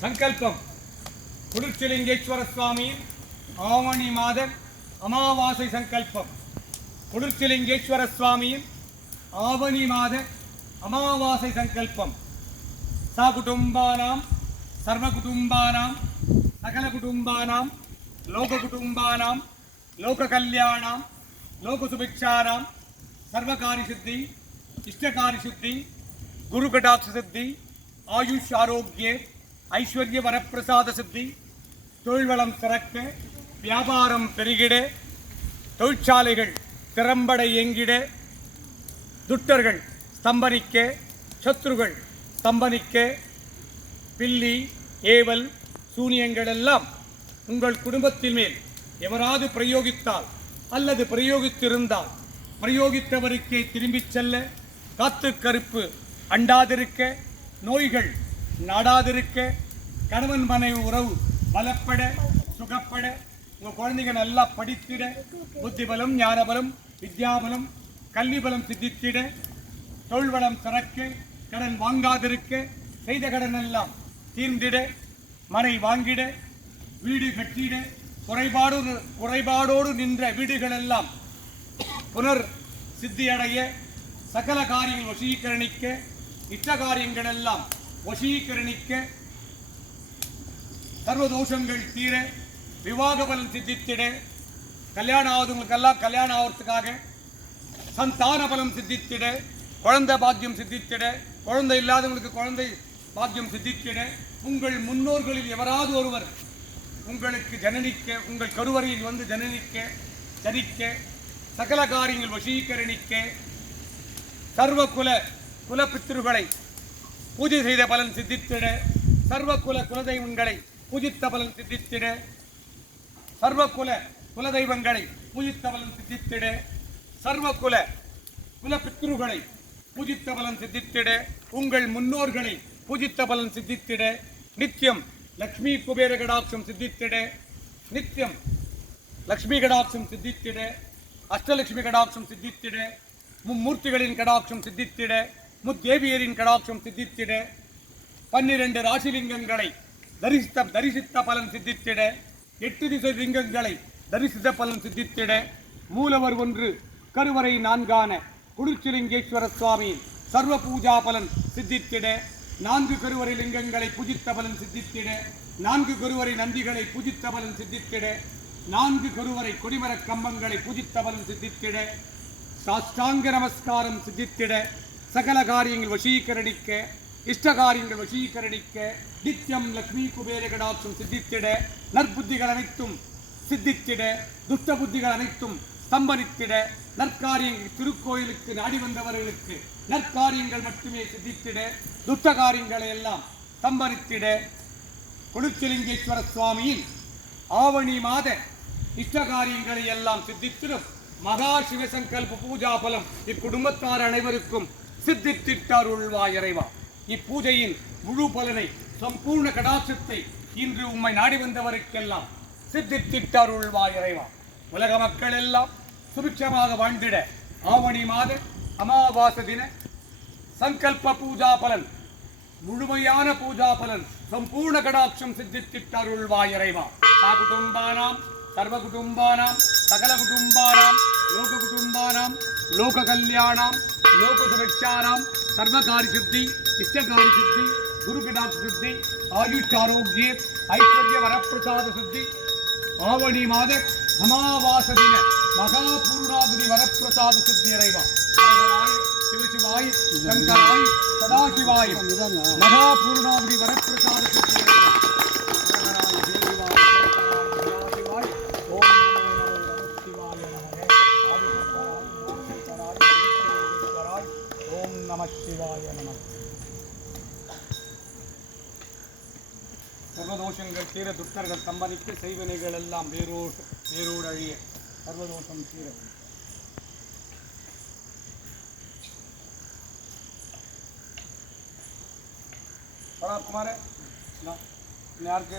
சங்கல்பம் குளிர்ச்சிலிங்கேஸ்வர சுவாமியின் ஆவணி மாத அமாவாசை சங்கல்பம். குளிர்ச்சிலிங்கேஸ்வர சுவாமியின் ஆவணி மாத அமாவாசை சங்கல்பம். சகுடும்பானாம் சர்வகுடும்பானாம் சகலகுடும்பானாம் லோககுடும்பானாம் லோககல்யாணாம் லோகசுபிக்ஷானாம் சர்வகாரிசித்தி இஷ்டகாரிசித்தி குருகடாட்சசித்தி ஆயுஷ் ஆரோக்கிய ஐஸ்வர்ய வரப்பிரசாத சித்தி தொழில்வளம் சிறக்க வியாபாரம் பெருகிட தொழிற்சாலைகள் திறம்பட இயங்கிட துட்டர்கள் ஸ்தம்பனிக்க சத்ருகள் ஸ்தம்பனிக்க பில்லி ஏவல் சூனியங்கள் எல்லாம் உங்கள் குடும்பத்தின் மேல் எவராது பிரயோகித்தால் அல்லது பிரயோகித்திருந்தால் பிரயோகித்தவருக்கே திரும்பிச் செல்ல காத்து கருப்பு அண்டாதிருக்க நோய்கள் நாடாதிருக்க கணவன் மனைவி உறவு பலப்பட சுகப்பட உங்கள் குழந்தைங்க நல்லா படித்திட புத்திபலம் ஞானபலம் வித்யாபலம் கல்விபலம் சித்தித்திட தொழில்வளம் சிறக்க கடன் வாங்காதிருக்க செய்த கடன் எல்லாம் தீர்ந்திட மனை வாங்கிட வீடு கட்டிட குறைபாடோடு நின்ற வீடுகள் எல்லாம் புனர் சித்தியடைய சகல காரியங்கள் வசீகரணிக்க இஷ்ட காரியங்கள் எல்லாம் வசீகரணிக்க சர்வதோஷங்கள் தீர விவாக பலன் சித்தித்திட கல்யாணம் ஆகுதுங்களுக்கெல்லாம் கல்யாணம் ஆகிறதுக்காக சந்தான பலம் சித்தித்திட குழந்தை பாக்கியம் சித்தித்திட குழந்தை இல்லாதவங்களுக்கு குழந்தை பாக்கியம் சித்தித்திட உங்கள் முன்னோர்களில் எவராது ஒருவர் உங்களுக்கு ஜனனிக்க உங்கள் கருவறையில் வந்து ஜனனிக்க ஜனிக்க சகல காரியங்கள் வசீகரணிக்க சர்வ குலபித்திருகளை பூஜை செய்த பலன் சித்தித்திட சர்வ குலதெய்வங்களை பூஜித்த பலன் சித்தித்திட சர்வ குலதெய்வங்களை பூஜித்த பலன் சித்தித்திட சர்வ குலபித்திருகளை பூஜித்த பலன் சித்தித்திட உங்கள் முன்னோர்களை பூஜித்த பலன் சித்தித்திட நித்தியம் லக்ஷ்மி குபேர கடாட்சம் சித்தித்திட நித்தியம் லக்ஷ்மி கடாட்சம் சித்தித்திட அஷ்டலட்சுமி கடாட்சம் சித்தித்திட மும்மூர்த்திகளின் கடாட்சம் சித்தித்திட முத்தேவியரின் கடாட்சம் சித்தித்திட 12 ராசிலிங்கங்களை தரிசித்த பலன் சித்தித்திட 8 திசை லிங்கங்களை தரிசித்த பலன் சித்தித்திட மூலவர் ஒன்று கருவறை 4 குளிர்ச்சிலிங்கேஸ்வர சுவாமி சர்வ பூஜா பலன் சித்தித்திட 4 கருவறை லிங்கங்களை பூஜித்த பலன் சித்தித்திட 4 கருவறை நந்திகளை பூஜித்த பலன் சித்தித்திட 4 கருவறை கொடிமர கம்பங்களை பூஜித்த பலன் சித்தித்திட சாஷ்டாங்க நமஸ்காரம் சித்தித்திட சகல காரியங்கள் வசீகரணிக்க இஷ்ட காரியங்கள் வசீகரணிக்க நித்தியம் லக்ஷ்மி குபேர கடாட்சம் சித்தித்திட நற்புத்திகள் அனைத்தும் சித்தித்திட துஷ்ட புத்திகள் அனைத்தும் ஸ்தம்பனித்திட நற்காரியங்கள் திருக்கோயிலுக்கு நாடி வந்தவர்களுக்கு நற்காரியங்கள் மட்டுமே சித்தித்திட துஷ்ட காரியங்களை எல்லாம் ஸ்தம்பனித்திட குளிர்ச்சிலிங்கேஸ்வர சுவாமியின் ஆவணி மாத இஷ்ட காரியங்களை எல்லாம் சித்தித்திடும் மகா சிவசங்கல்ப பூஜா பலம் இக்குடும்பத்தார் அனைவருக்கும் சித்தித்திட்டார் உள்வாய் இறைவா. இப்பூஜையின் முழு பலனை சம்பூர்ண கடாட்சத்தை இன்று உம்மை நாடி வந்தவருக்கெல்லாம் சித்தித்திட்டார் உள்வாய் இறைவா. உலக மக்கள் எல்லாம் சுபிட்சமாக வாழ்ந்திட ஆவணி மாத அமாவாசை தின சங்கல்ப பூஜா பலன் முழுமையான பூஜா பலன் சம்பூர்ண கடாட்சம் சித்தித்திட்டார் உள்வாய் இறைவா. குடும்பானாம் சர்வகுடும்பானாம் சகலகுடும்பானாம் லோககுடும்பானாம் லோககல்யாணாம் லோகசுபிக்ஷானாம் சர்வகாரிசித்தி இஷ்டகாரிசித்தி குருகடாட்சசித்தி ஆயுஷ் ஆரோக்கிய ஐஸ்வர்ய வரப்பிரசாத சித்தி ஆவணி மாத அமாவாசை தின மகா பூர்ணாகுதி வரப்பிரசாத சித்தி இறைவா. சிவசிவாய் சங்கராய் சதாசிவாய் மகா பூர்ணாகுதி வரப்பிரசாத சித்தி இறைவா. சர்வதோஷங்கள் தீர துட்டர்கள் சம்பனிக்க செய்வினைகள் எல்லாம் வேரோடு அழிய சர்வதோஷம் தீர. குமார யாருக்கு